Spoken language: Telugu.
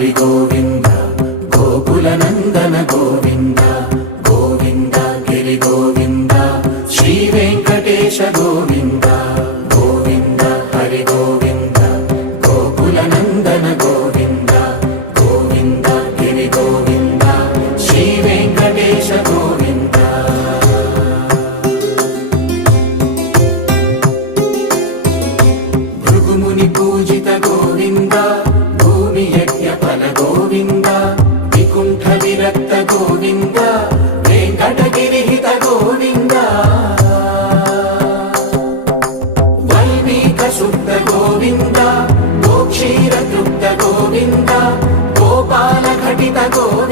హరి గోవింద గోకుల నందన గోవింద గోవింద గిరి గోవింద శ్రీ వెంకటేశ గోవింద గోవింద హరి గోవింద గోకుల నందన గోవింద గోవింద గిరి గోవింద శ్రీ వెంకటేశ గోవింద భృగుముని పూజిత గోవింద భూమి యజ్ఞ ఫల గోవింద వికుంఠ విరక్త గోవింద వెంకటగిరిహిత గోవింద వైదిక శుద్ధ గోవింద గోక్షీర తృప్త గోవింద గోపాల ఘటిత గోవింద